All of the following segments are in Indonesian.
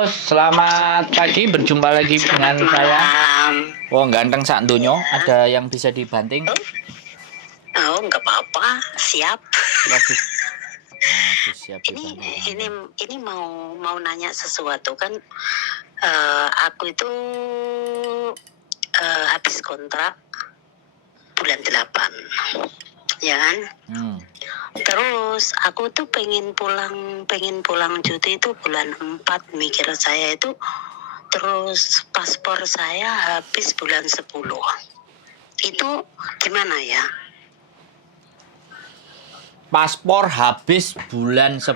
Halo, selamat pagi. Berjumpa lagi dengan Selamat saya. malam. Oh, ganteng sak dunyo. Ya. Ada yang bisa dibanting? Oh, nggak apa-apa. Siap. Waduh, waduh siap Ini dibanting. ini mau nanya sesuatu kan. Aku itu habis kontrak bulan 8, ya kan? Terus aku tuh pengen pulang cuti itu bulan 4. Mikir saya itu, terus paspor saya habis bulan 10. Itu gimana ya? Paspor habis bulan 10.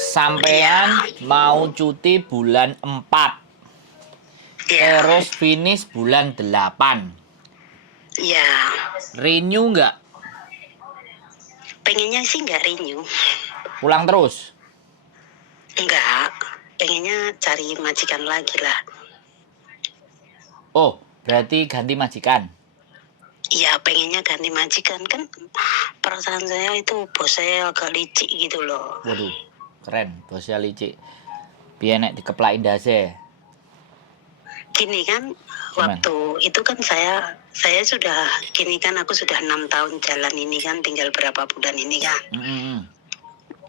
Sampean mau cuti bulan 4. Ya. Terus finish bulan 8. Ya. Renew nggak? Pengennya sih nggak renew. Pulang terus? Enggak. Pengennya cari majikan lagi lah. Oh, berarti ganti majikan? Iya, pengennya ganti majikan. Kan perasaan saya itu bos saya agak licik gitu loh. Waduh, keren. Bosnya licik. Biar nek dikeplakin dase. Gini kan, Gimana? waktu itu kan saya sudah, gini kan aku sudah 6 tahun jalan ini kan, tinggal berapa bulan ini kan.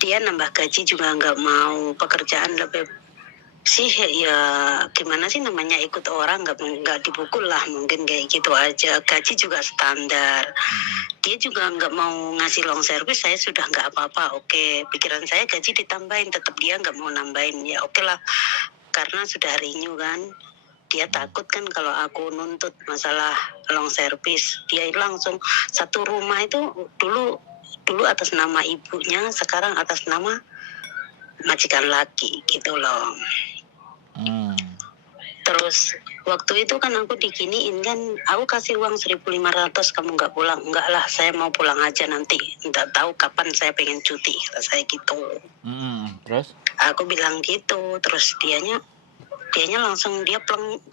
Dia nambah gaji juga nggak mau, pekerjaan lebih sih ya, gimana sih namanya, ikut orang, nggak dipukul lah, mungkin kayak gitu aja. Gaji juga standar. Dia juga nggak mau ngasih long service. Saya sudah nggak apa-apa, oke. Pikiran saya gaji ditambahin, tetap dia nggak mau nambahin, ya oke lah, karena sudah renew kan. Dia takut kan kalau aku nuntut masalah long service. Dia langsung satu rumah itu dulu atas nama ibunya, sekarang atas nama majikan laki gitu loh. Terus waktu itu kan aku diginiin kan, aku kasih uang 1.500, kamu nggak pulang. Enggak lah, saya mau pulang aja nanti, nggak tahu kapan saya pengen cuti, kata saya gitu. Terus? Aku bilang gitu, terus dianya langsung dia pleng,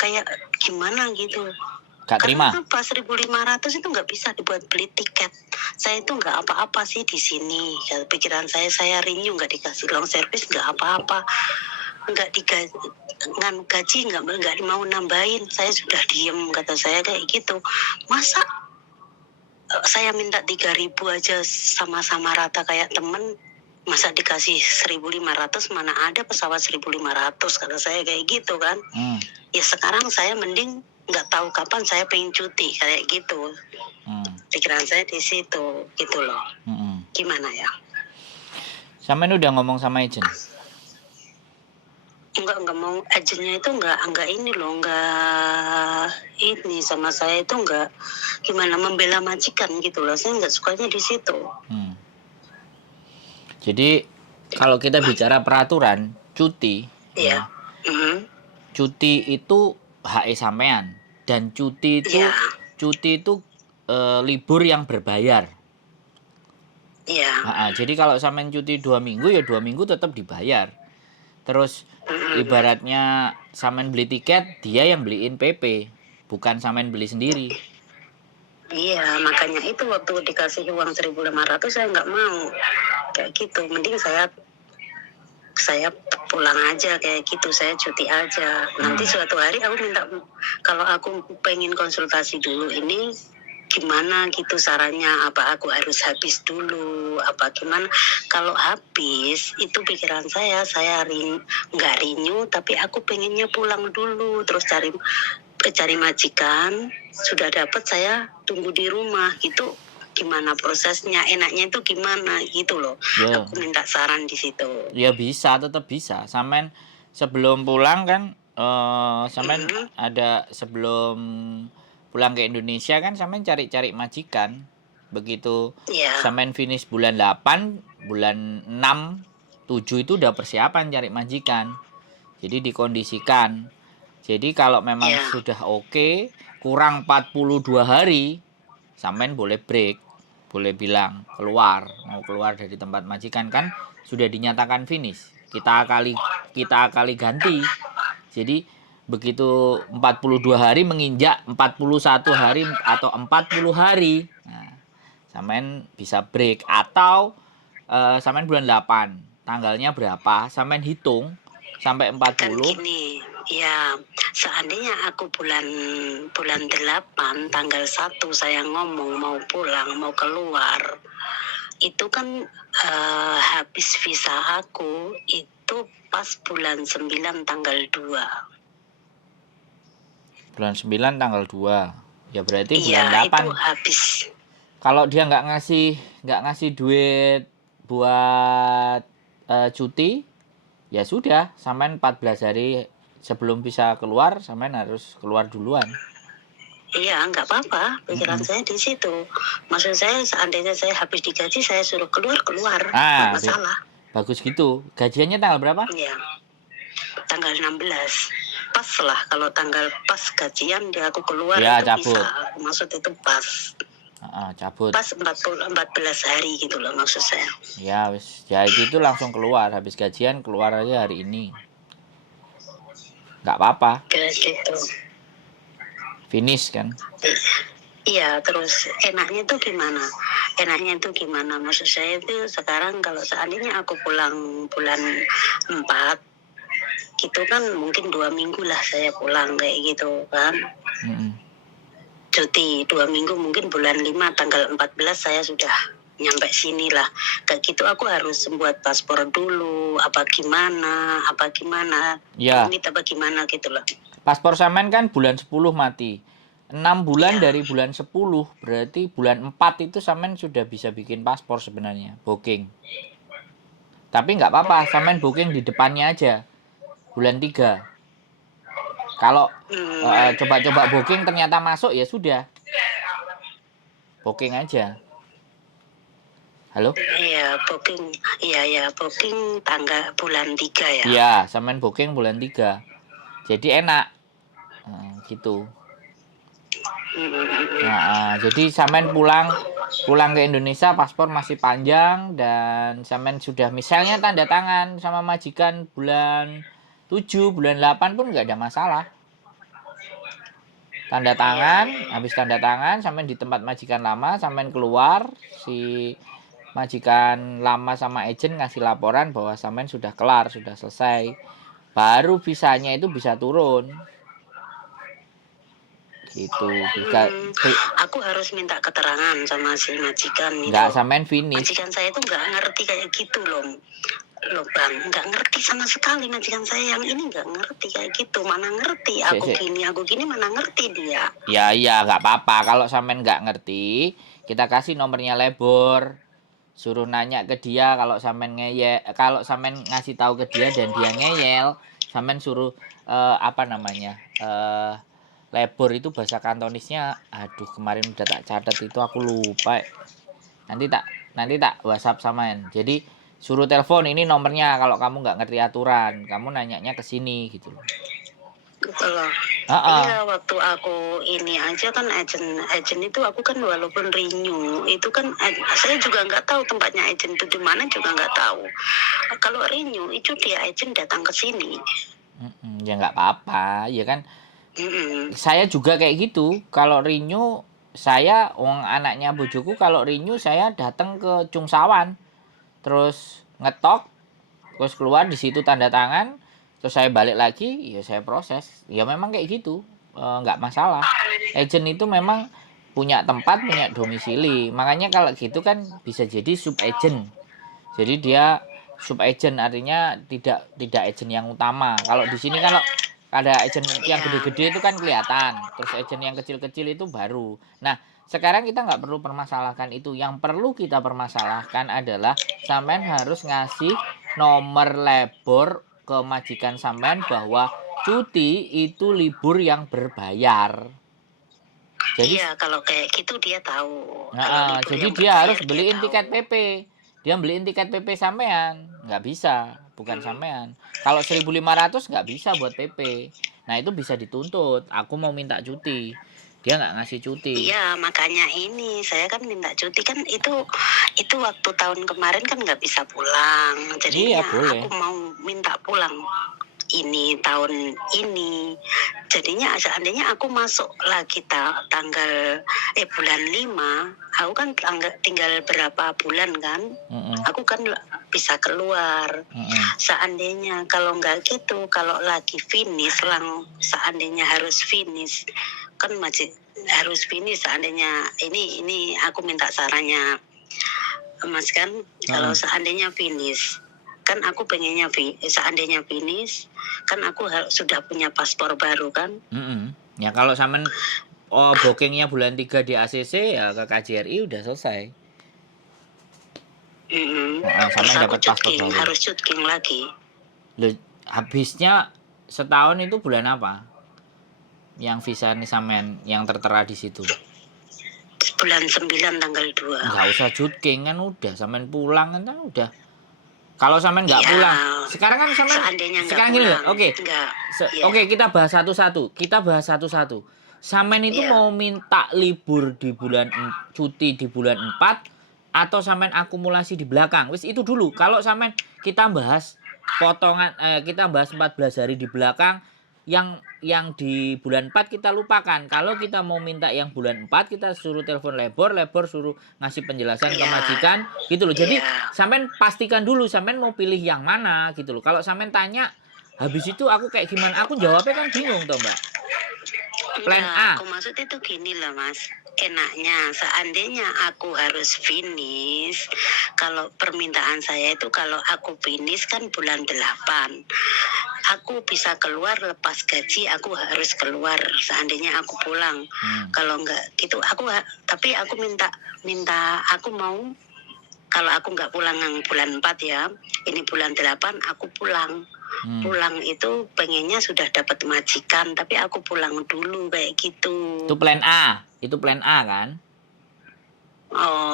kayak gimana gitu. Gak terima? Karena apa, 1.500 itu nggak bisa dibuat beli tiket. Saya itu nggak apa-apa sih di sini. Pikiran saya renew nggak dikasih long service, nggak apa-apa. Nggak digaji, gaji nggak mau nambahin. Saya sudah diem, kata saya kayak gitu. Masa saya minta 3.000 aja sama-sama rata kayak temen, masa dikasih 1.500, mana ada pesawat 1.500, kata saya kayak gitu kan. Ya sekarang saya mending nggak tahu kapan saya pengen cuti kayak gitu. Pikiran saya di situ gitu loh. Gimana ya? Sampean udah ngomong sama agent? Enggak mau, agennya itu enggak ini loh, enggak ini sama saya itu, enggak gimana membela majikan gitu loh. Saya enggak sukanya di situ. Jadi kalau kita bicara peraturan cuti, Iya. Cuti itu hak sampean, dan cuti itu libur yang berbayar. Iya. Jadi kalau sampean cuti 2 minggu ya 2 minggu tetap dibayar. Terus ibaratnya sampean beli tiket, dia yang beliin PP, bukan sampean beli sendiri. Iya, makanya itu waktu dikasih uang 1.500 saya nggak mau kayak gitu. Mending saya pulang aja kayak gitu, saya cuti aja. Nanti suatu hari aku minta, kalau aku pengen konsultasi dulu ini gimana gitu sarannya, apa aku harus habis dulu, apa gimana. Kalau habis itu pikiran saya nggak renew, tapi aku pengennya pulang dulu, terus cari majikan. Sudah dapat, saya tunggu di rumah gitu. Gimana prosesnya, enaknya itu gimana gitu loh. Aku minta saran di situ. Ya bisa, tetap bisa. Sampean sebelum pulang kan, sampean ada sebelum pulang ke Indonesia kan sampean cari-cari majikan. Begitu sampean finish bulan 8, bulan 6, 7 itu udah persiapan cari majikan. Jadi dikondisikan. Jadi kalau memang sudah oke, kurang 42 hari, sampean boleh break. Boleh bilang mau keluar dari tempat majikan, kan sudah dinyatakan finish. Kita akali ganti. Jadi begitu 42 hari menginjak 41 hari atau 40 hari, nah, sampean bisa break. Atau sampean bulan 8, tanggalnya berapa, sampean hitung sampai Kan 40. gini, ya seandainya aku bulan 8 tanggal 1 saya ngomong mau pulang, mau keluar, itu kan habis visa aku itu pas bulan 9 tanggal 2. Bulan 9 tanggal 2. Ya berarti bulan Iya, itu 8. habis. Kalau dia nggak ngasih duit buat cuti, ya sudah, sampean 14 hari sebelum bisa keluar, sampean harus keluar duluan. Iya, nggak apa-apa. Pikiran saya di situ. Maksud saya seandainya saya habis digaji, saya suruh keluar, nggak masalah. Bagus gitu. Gajiannya tanggal berapa? Iya, tanggal 16. Pas lah, kalau tanggal pas gajian dia aku keluar Ya, itu cabut. bisa. Maksud itu pas. Cabut. Pas 14 hari gitu loh maksud saya. Ya, wis. Ya gitu langsung keluar. Habis gajian keluar aja hari ini. Nggak apa-apa. Kayak gitu. Finish kan. Iya, terus enaknya itu gimana? Enaknya itu gimana? Maksud saya itu sekarang kalau seandainya aku pulang bulan 4, gitu kan mungkin 2 minggu lah saya pulang kayak gitu kan. Cuti 2 minggu, mungkin bulan 5 tanggal 14 saya sudah nyampe sini lah. Kayak gitu aku harus membuat paspor dulu, apa gimana, Ya. Rumit apa gimana gitu loh. Paspor sampean kan bulan 10 mati. 6 bulan dari bulan 10, berarti bulan 4 itu sampean sudah bisa bikin paspor sebenarnya, booking. Tapi nggak apa-apa, sampean booking di depannya aja, bulan 3. Kalau coba-coba booking ternyata masuk, ya sudah, booking aja. Halo? Iya, booking. Iya, booking tanggal bulan 3 ya. Iya, sampean booking bulan 3. Jadi enak. Gitu. Jadi sampean pulang ke Indonesia, paspor masih panjang, dan sampean sudah misalnya tanda tangan sama majikan bulan 7, bulan 8 pun nggak ada masalah. Tanda tangan, habis tanda tangan sampean di tempat majikan lama, sampean keluar, si majikan lama sama agent ngasih laporan bahwa sampean sudah kelar, sudah selesai. Baru visanya itu bisa turun. Gitu. Aku harus minta keterangan sama si majikan itu. Nggak, sampean finish. Majikan saya itu nggak ngerti kayak gitu loh Bang, nggak ngerti sama sekali majikan saya yang ini, nggak ngerti kayak gitu. Mana ngerti aku gini mana ngerti dia. Ya nggak apa-apa kalau sampean nggak ngerti, kita kasih nomornya Lebor, suruh nanya ke dia. Kalau sampean ngasih tahu ke dia dan dia ngeyel, sampean suruh Lebor itu bahasa Kantonisnya, aduh kemarin udah tak catat itu aku lupa. Nanti tak WhatsApp samain. Jadi suruh telepon, ini nomornya kalau kamu nggak ngerti aturan, kamu nanyanya ke sini gitu loh. Gitu loh. Iya, waktu aku ini aja kan agent itu aku kan walaupun renew itu kan saya juga nggak tahu tempatnya agent itu di mana, juga nggak tahu. Kalau renew itu dia agent datang ke sini. Ya nggak apa-apa, ya kan. Saya juga kayak gitu. Kalau renew, saya anaknya bojoku, kalau renew saya datang ke Cungsawan, terus ngetok, terus keluar di situ tanda tangan, terus saya balik lagi, ya saya proses. Ya memang kayak gitu, nggak masalah. Agent itu memang punya tempat, punya domisili. Makanya kalau gitu kan bisa jadi sub agent. Jadi dia sub agent, artinya tidak agent yang utama. Kalau di sini kalau ada agent yang gede-gede itu kan kelihatan, terus agent yang kecil-kecil itu baru. Nah, sekarang kita nggak perlu permasalahkan itu. Yang perlu kita permasalahkan adalah sampean harus ngasih nomor Lebor ke majikan sampean bahwa cuti itu libur yang berbayar. Jadi, iya, kalau kayak gitu dia tahu. Jadi dia harus beliin tiket PP. Dia beliin tiket PP sampean, nggak bisa, bukan sampean. Kalau 1.500 nggak bisa buat PP. Nah itu bisa dituntut. Aku mau minta cuti, dia nggak ngasih cuti. Iya, makanya ini saya kan minta cuti kan itu waktu tahun kemarin kan nggak bisa pulang. Jadi aku mau minta pulang ini tahun ini Jadinya seandainya aku masuk lagi tanggal bulan 5, aku kan tinggal berapa bulan kan, aku kan bisa keluar. Seandainya kalau nggak gitu, kalau lagi finish, seandainya harus finish, kan masih harus finish. Seandainya ini aku minta sarannya Mas kan, kalau seandainya finish, kan aku pengennya seandainya finish, kan aku sudah punya paspor baru kan. Ya kalau sampean bookingnya bulan 3 di ACC ya ke KJRI udah selesai. Terus aku cutking, harus cutking lagi. Loh, habisnya setahun itu bulan apa? Yang visa nih sampean yang tertera di situ. Bulan 9 tanggal 2. Enggak usah cutking kan udah, sampean pulang kan udah. Kalau sampean nggak pulang, sekarang kan sampean sekarang gini loh. Oke. Oke, kita bahas satu-satu. Sampean itu mau minta libur di bulan cuti di bulan 4 atau sampean akumulasi di belakang. Wis itu dulu. Kalau sampean kita bahas potongan kita bahas 14 hari di belakang, yang di bulan 4 kita lupakan. Kalau kita mau minta yang bulan 4, kita suruh telepon labor suruh ngasih penjelasan ke majikan gitu loh. Jadi sampean pastikan dulu sampean mau pilih yang mana gitu loh. Kalau sampean tanya habis itu aku kayak gimana, aku jawabnya kan bingung toh Mbak. Plan A. Aku maksud itu gini lah Mas, enaknya seandainya aku harus finish, kalau permintaan saya itu kalau aku finish kan bulan 8, aku bisa keluar lepas gaji, aku harus keluar seandainya aku pulang. Kalau enggak gitu tapi aku minta aku mau, kalau aku nggak pulang yang bulan 4 ya, ini bulan 8 aku pulang. Pulang itu pengennya sudah dapat majikan, tapi aku pulang dulu kayak gitu. Itu plan A kan?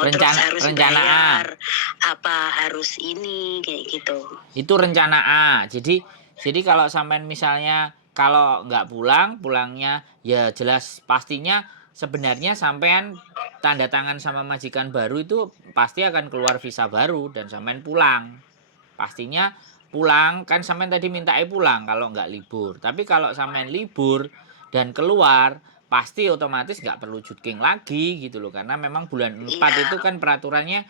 Terus harus bayar apa harus ini kayak gitu. Itu rencana A. Jadi kalau sampean misalnya kalau nggak pulangnya ya jelas pastinya sebenarnya sampean tanda tangan sama majikan baru itu pasti akan keluar visa baru dan sampean pulang. Pastinya pulang kan, sampean tadi minta pulang kalau nggak libur. Tapi kalau sampean libur dan keluar pasti otomatis nggak perlu cutking lagi gitu loh, karena memang bulan 4 itu kan peraturannya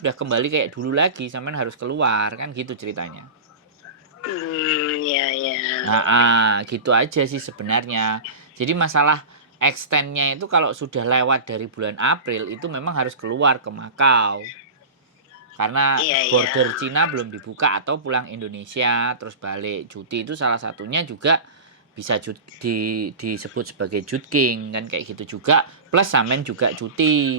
sudah kembali kayak dulu lagi, sampean harus keluar kan gitu ceritanya. Gitu aja sih sebenarnya. Jadi masalah extendnya itu kalau sudah lewat dari bulan April itu memang harus keluar ke Makau. Karena border Cina belum dibuka atau pulang Indonesia terus balik cuti, itu salah satunya juga bisa disebut sebagai cutking kan kayak gitu juga, plus sampean juga cuti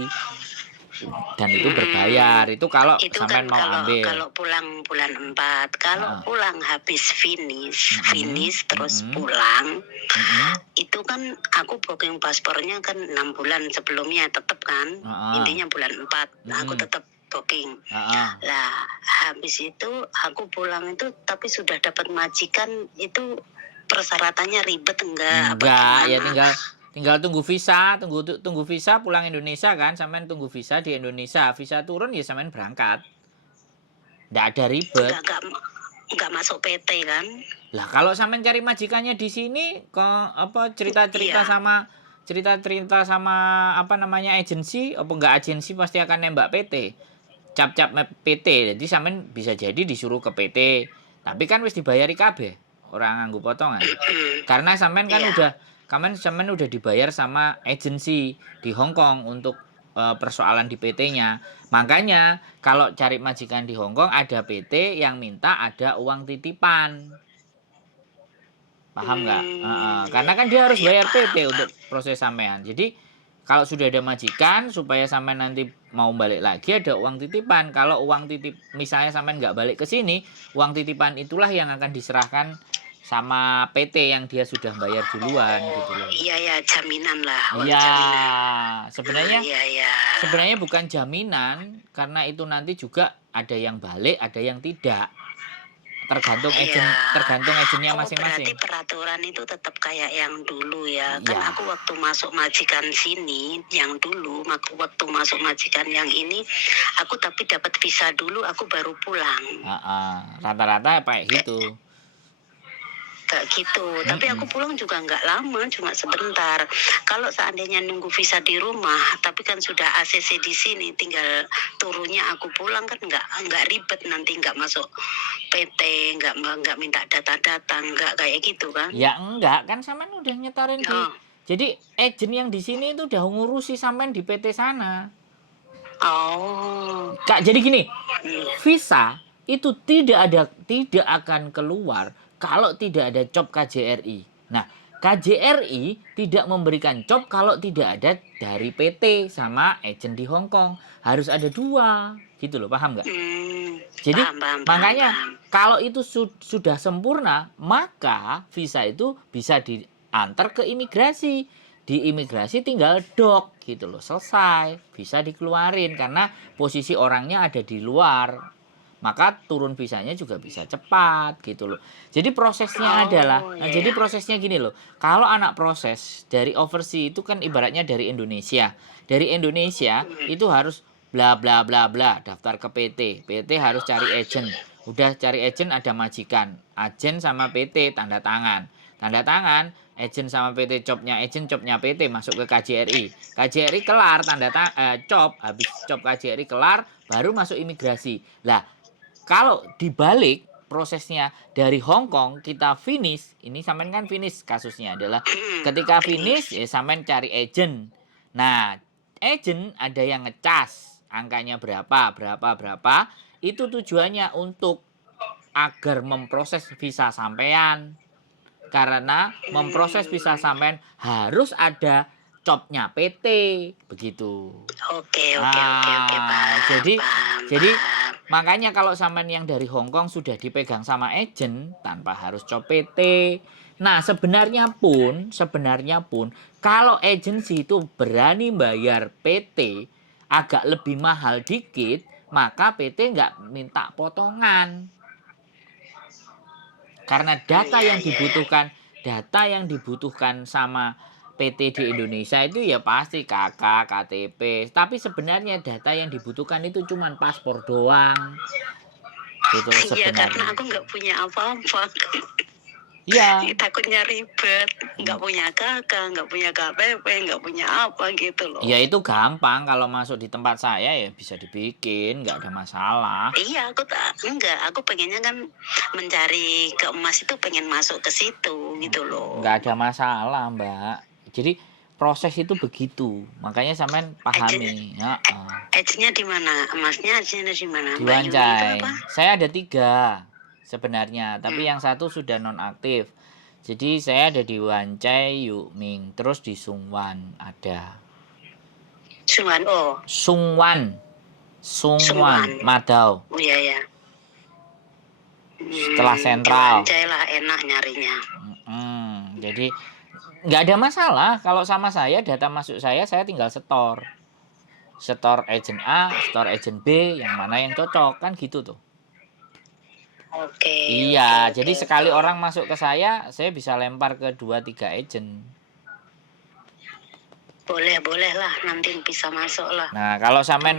dan itu berbayar. Itu kalau sampean mau ambil. Kalau pulang bulan 4, kalau pulang habis finish terus pulang, itu kan aku booking paspornya kan 6 bulan sebelumnya tetap kan, intinya bulan 4 aku tetap booking. Lah habis itu aku pulang itu tapi sudah dapat majikan, itu persyaratannya ribet enggak ya tinggal tunggu visa, tunggu visa pulang Indonesia kan, sampean tunggu visa di Indonesia, visa turun ya sampean berangkat. Nggak ada ribet. Enggak masuk PT kan? Lah kalau sampean cari majikannya di sini ke cerita-cerita sama apa namanya agensi, apa enggak agensi pasti akan nembak PT. Cap-cap PT. Jadi sampean bisa jadi disuruh ke PT. Tapi kan wis dibayari kabeh, ora nganggo potongan. Karena sampean kan sampean udah dibayar sama agensi di Hong Kong untuk persoalan di PT-nya. Makanya kalau cari majikan di Hong Kong ada PT yang minta ada uang titipan. Paham nggak? Karena kan dia harus bayar PT untuk proses sampean. Jadi kalau sudah ada majikan, supaya sampean nanti mau balik lagi ada uang titipan. Kalau uang titip misalnya sampean nggak balik ke sini, uang titipan itulah yang akan diserahkan sama PT yang dia sudah bayar duluan gitu loh. Iya jaminan lah. Sebenarnya bukan jaminan, karena itu nanti juga ada yang balik, ada yang tidak. Tergantung agennya masing-masing. Berarti peraturan itu tetap kayak yang dulu ya. Kan aku waktu masuk majikan sini yang dulu, waktu masuk majikan yang ini, aku tapi dapat visa dulu, aku baru pulang. Rata-rata kayak gitu. kayak gitu. Tapi aku pulang juga nggak lama, cuma sebentar. Kalau seandainya nunggu visa di rumah, tapi kan sudah ACC di sini, tinggal turunnya aku pulang kan nggak ribet, nanti nggak masuk PT, nggak minta data-data, nggak kayak gitu kan? Ya enggak, kan sampean udah nyetorin di. Oh. Jadi agent yang di sini itu udah ngurusi sampean di PT sana. Oh. Kak, jadi gini, visa itu tidak akan keluar kalau tidak ada COP KJRI. Nah, KJRI tidak memberikan COP kalau tidak ada dari PT sama agent di Hong Kong. Harus ada 2, gitu loh, paham nggak? Jadi makanya kalau itu sudah sempurna, maka visa itu bisa diantar ke imigrasi. Di imigrasi tinggal dok gitu loh, selesai, bisa dikeluarin karena posisi orangnya ada di luar, maka turun visanya juga bisa cepat gitu loh. Jadi prosesnya adalah, jadi prosesnya gini loh, kalau anak proses dari overseas itu kan ibaratnya dari Indonesia itu harus bla bla bla bla, daftar ke PT harus cari agent, udah cari agent ada majikan, agent sama PT tanda tangan, agent sama PT, copnya agent, copnya PT masuk ke KJRI kelar, cop, habis cop KJRI kelar baru masuk imigrasi. Lah kalau dibalik prosesnya dari Hong Kong kita finish, ini sampean kan finish kasusnya adalah ketika finish ya sampean cari agent. Nah, agent ada yang ngecas angkanya berapa, itu tujuannya untuk agar memproses visa sampean. Karena memproses visa sampean harus ada copnya PT, begitu. Oke, paham. Jadi makanya kalau sampean yang dari Hong Kong sudah dipegang sama agent tanpa harus cop PT. Nah, sebenarnya pun kalau agensi itu berani bayar PT agak lebih mahal dikit, maka PT nggak minta potongan. Karena data yang dibutuhkan sama PT di Indonesia itu ya pasti KK, KTP. Tapi sebenarnya data yang dibutuhkan itu cuma paspor doang. Gitu loh sebenarnya. Iya, karena aku nggak punya apa-apa. Iya. Takutnya ribet, nggak punya KK, nggak punya KTP, nggak punya apa gitu loh. Ya itu gampang, kalau masuk di tempat saya ya bisa dibikin, nggak ada masalah. Iya, aku pengennya kan mencari ke emas itu pengen masuk ke situ gitu loh. Nggak ada masalah, Mbak. Jadi proses itu begitu, makanya sampean pahami. Agentnya di mana? Emasnya agentnya di mana? Di Wancai. Saya ada 3 sebenarnya, tapi yang satu sudah nonaktif. Jadi saya ada di Wancai, Yukming, terus di Sungwan ada. Sungwan, Madao. Oh iya. Setelah sentral. Wancai lah enak nyarinya. Jadi nggak ada masalah kalau sama saya, data masuk saya tinggal setor agent A, setor agent B, yang mana yang cocok kan gitu tuh. Iya, jadi sekali orang masuk ke saya bisa lempar ke 2-3 agent. Boleh lah, nanti bisa masuk lah. Nah, kalau sampean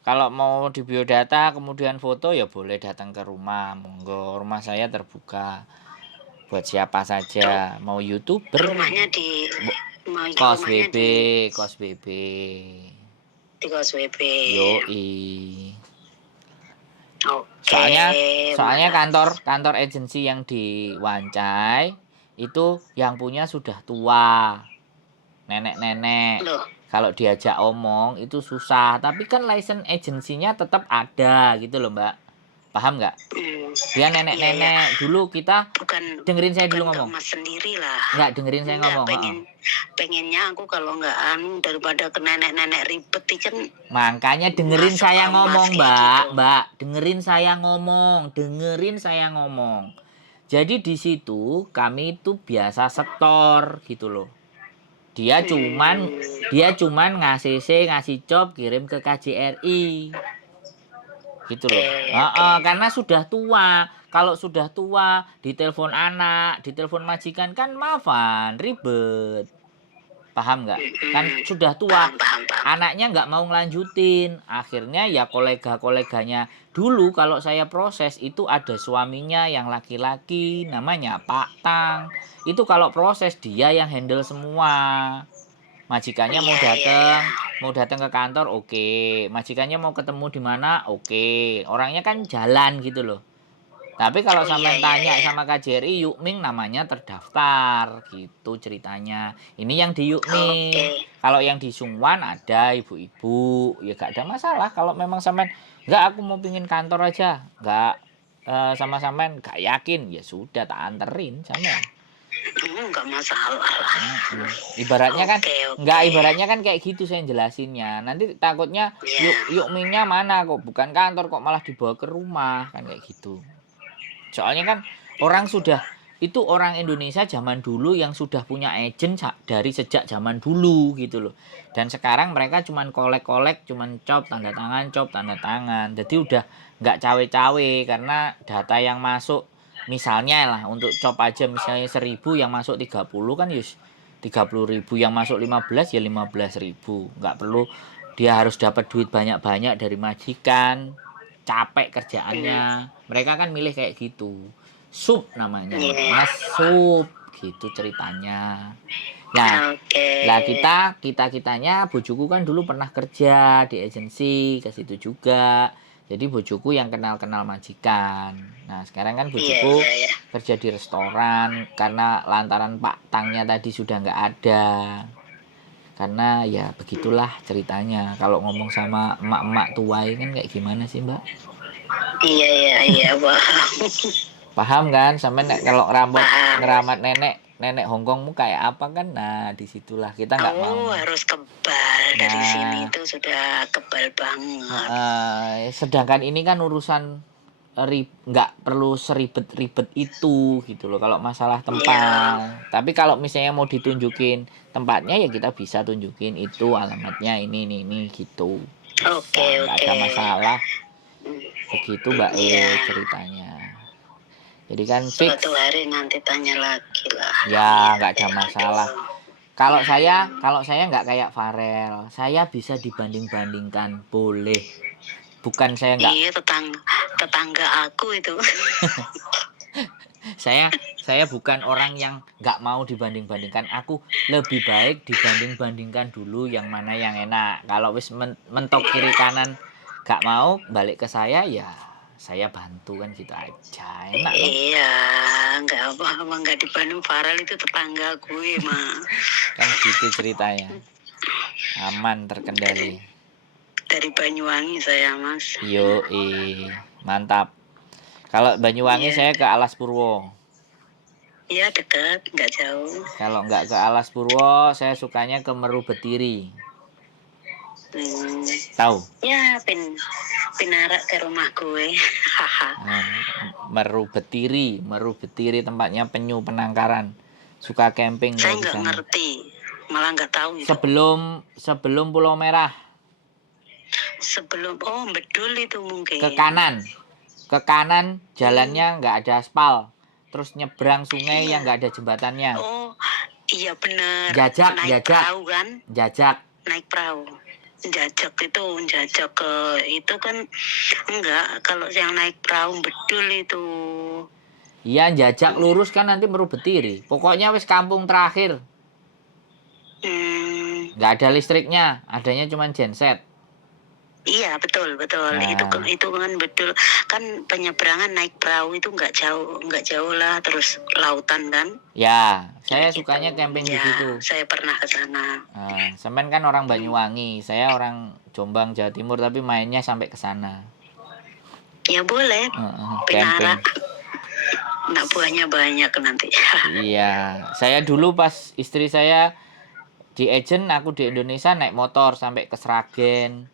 kalau mau di biodata kemudian foto ya boleh datang ke rumah, monggo, rumah saya terbuka buat siapa saja, mau YouTuber. Rumahnya di Kos BB. Di Kos BB. Yoi. Soalnya kantor agensi yang di Wancai itu yang punya sudah tua, nenek-nenek. Kalau diajak omong itu susah, tapi kan license agensinya tetap ada gitu loh, Mbak. Paham nggak? Dia nenek-nenek. Dulu kita dengerin saya dulu ngomong. Mas sendiri lah. Nggak, dengerin saya ngomong. Pengennya aku kalau nggak daripada ke nenek-nenek ribet kan. Makanya dengerin saya ngomong, Mbak. Mbak, dengerin saya ngomong. Jadi di situ kami itu biasa setor gitu loh. Dia cuman ngasih job kirim ke KJRI. Gitu loh. Karena sudah tua. Kalau sudah tua, ditelepon anak, ditelepon majikan kan maafan, ribet. Paham nggak? Kan sudah tua, anaknya nggak mau ngelanjutin. Akhirnya ya kolega-koleganya dulu kalau saya proses itu ada suaminya yang laki-laki namanya Pak Tang. Itu kalau proses dia yang handle semua. Majikannya mau datang ke kantor, oke. Majikannya mau ketemu di mana, oke. Orangnya kan jalan gitu loh. Tapi kalau sampean tanya sama KJRI, Yukming namanya terdaftar, gitu ceritanya. Ini yang di Yukming. Kalau yang di Sungwan ada ibu-ibu, ya gak ada masalah. Kalau memang sampean, enggak aku mau pingin kantor aja, enggak sama sampean gak yakin, ya sudah tak anterin sampean. Enggak masalah lah. Ibaratnya kan ibaratnya kan kayak gitu saya jelasinnya. Nanti takutnya Yukmingnya mana kok bukan kantor kok malah dibawa ke rumah kan kayak gitu. Soalnya kan orang Indonesia zaman dulu yang sudah punya agent dari sejak zaman dulu gitu loh. Dan sekarang mereka cuman kolek-kolek, cuman cop tanda tangan. Jadi udah nggak cawe-cawe karena data yang masuk misalnya lah untuk cop aja misalnya 1.000 yang masuk 30 kan yus 30.000 yang masuk 15 ya 15.000. Nggak perlu dia harus dapat duit banyak-banyak dari majikan. Capek kerjaannya, mereka kan milih kayak gitu. Sup namanya, Mas Sup, gitu ceritanya. Nah, kitanya bojoku kan dulu pernah kerja di agensi ke situ juga. Jadi bojoku yang kenal majikan. Nah, sekarang kan bojoku kerja di restoran karena lantaran Pak Tangnya tadi sudah nggak ada. Karena ya begitulah ceritanya. Kalau ngomong sama emak-emak tua kan kayak gimana sih Mbak? Iya paham. Paham kan? Sampai kalau ngeramat nenek Hongkongmu kayak apa kan? Nah disitulah kita nggak mau. Harus kebal dari sini itu sudah kebal banget. Sedangkan ini kan urusan nggak perlu seribet-ribet itu gitu loh kalau masalah tempat. Tapi kalau misalnya mau ditunjukin tempatnya ya kita bisa tunjukin itu alamatnya ini gitu. Nggak ada masalah. Begitu Mbak ceritanya. Jadi kan fix. Suatu hari nanti tanya lagi lah. Ya nggak ada masalah. Kalau saya nggak kayak Farel. Saya bisa dibanding-bandingkan boleh. Bukan saya nggak. Iya tetangga aku itu. saya bukan orang yang nggak mau dibanding-bandingkan. Aku lebih baik dibanding-bandingkan dulu yang mana yang enak. Kalau wis mentok kiri kanan nggak mau balik ke saya ya saya bantu kan gitu aja enak loh. Iya nggak apa-apa nggak dibanding Farel itu tetangga gue mah. Kan gitu ceritanya. Aman terkendali. Dari Banyuwangi saya Mas. Mantap. Kalau Banyuwangi saya ke Alas Purwo. Iya dekat, nggak jauh. Kalau nggak ke Alas Purwo, saya sukanya ke Meru Betiri. Tahu? Ya pinarak ke rumah gue. Meru Betiri tempatnya penyu penangkaran. Suka camping. Saya nggak ngerti, malah nggak tahu itu. Sebelum Pulau Merah. Bedul itu mungkin. Ke kanan jalannya nggak ada aspal, terus nyebrang sungai yang nggak ada jembatannya. Oh iya benar. Jajak perahu kan? Naik perahu. Jajak ke itu kan enggak. Kalau yang naik perahu Bedul itu. Iya jajak lurus kan nanti Meru Betiri. Pokoknya wis kampung terakhir. Nggak ada listriknya, adanya cuma genset. Iya betul. Nah. Itu kan betul kan penyeberangan naik perahu itu nggak jauh lah terus lautan kan. Ya saya sukanya camping di situ. Saya pernah ke sana. Sampean kan orang Banyuwangi, saya orang Jombang Jawa Timur tapi mainnya sampai ke sana. Ya boleh. Pinarak. Anak buahnya banyak nanti. Iya saya dulu pas istri saya di agent aku di Indonesia naik motor sampai ke Sragen.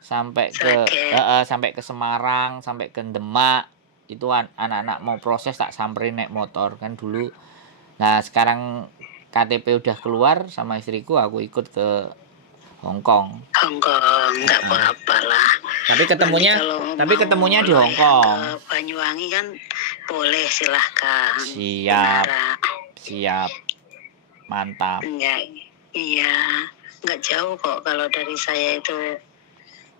Sampai ke Semarang, sampai ke Demak. Itu anak-anak mau proses tak samperin naik motor kan dulu. Nah, sekarang KTP udah keluar sama istriku aku ikut ke Hongkong. Enggak apa-apa lah. Tapi ketemunya di Hongkong. Banyuwangi kan boleh silahkan. Siap. Mantap. Iya, nggak jauh kok kalau dari saya itu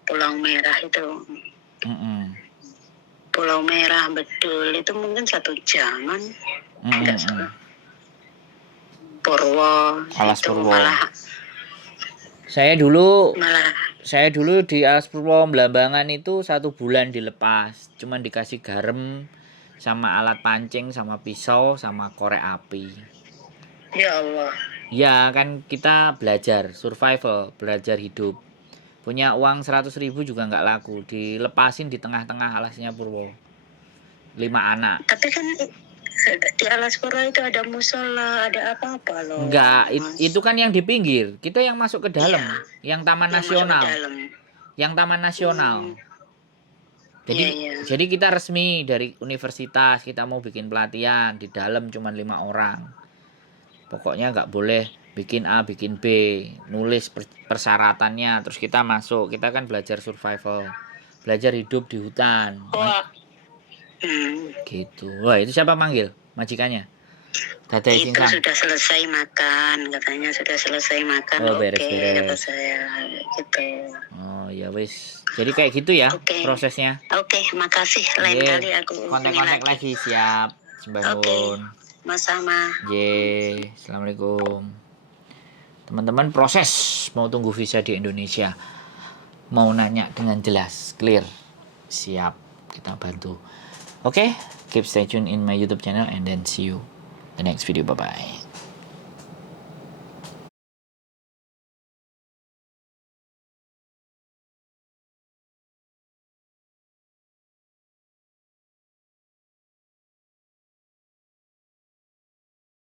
Pulau Merah itu. Mm-mm. Pulau Merah betul itu mungkin 1 jaman. Nggak salah. Purwo Alas itu Purwo. malah Saya dulu malah di Alas Purwo Belambangan itu 1 bulan dilepas. Cuman dikasih garam sama alat pancing sama pisau sama korek api. ya Allah. Ya kan kita belajar survival, belajar hidup. Punya uang 100.000 juga nggak laku. Dilepasin di tengah-tengah alasnya Purwo. 5 anak. Tapi kan di Alas Purwo itu ada musola, ada apa-apa loh. Enggak, Mas. itu kan yang di pinggir. Kita yang masuk ke dalam. Iya, Yang Taman yang masuk ke Nasional. dalam. Yang Taman Nasional. Jadi Iya. jadi kita resmi dari universitas, kita mau bikin pelatihan di dalam cuma 5 orang. Pokoknya nggak boleh bikin A, bikin B, nulis persyaratannya, terus kita masuk. Kita kan belajar survival, belajar hidup di hutan. Wah. Gitu. Wah, itu siapa manggil? Majikannya? Dada Itu Insang. sudah selesai makan, katanya sudah selesai makan. Oh, Oke, beres-beres. kata saya gitu. Oh, ya wis. Jadi kayak gitu ya Oke. prosesnya. Oke, makasih. Lain Ye, kali aku kontak-kontak lagi. Siap. Sembahun. Oke, sama-sama. Ye, assalamualaikum. Teman-teman, proses mau tunggu visa di Indonesia, mau nanya dengan jelas, clear, siap, kita bantu. Oke, keep stay tune in my YouTube channel and then see you the next video. Bye bye.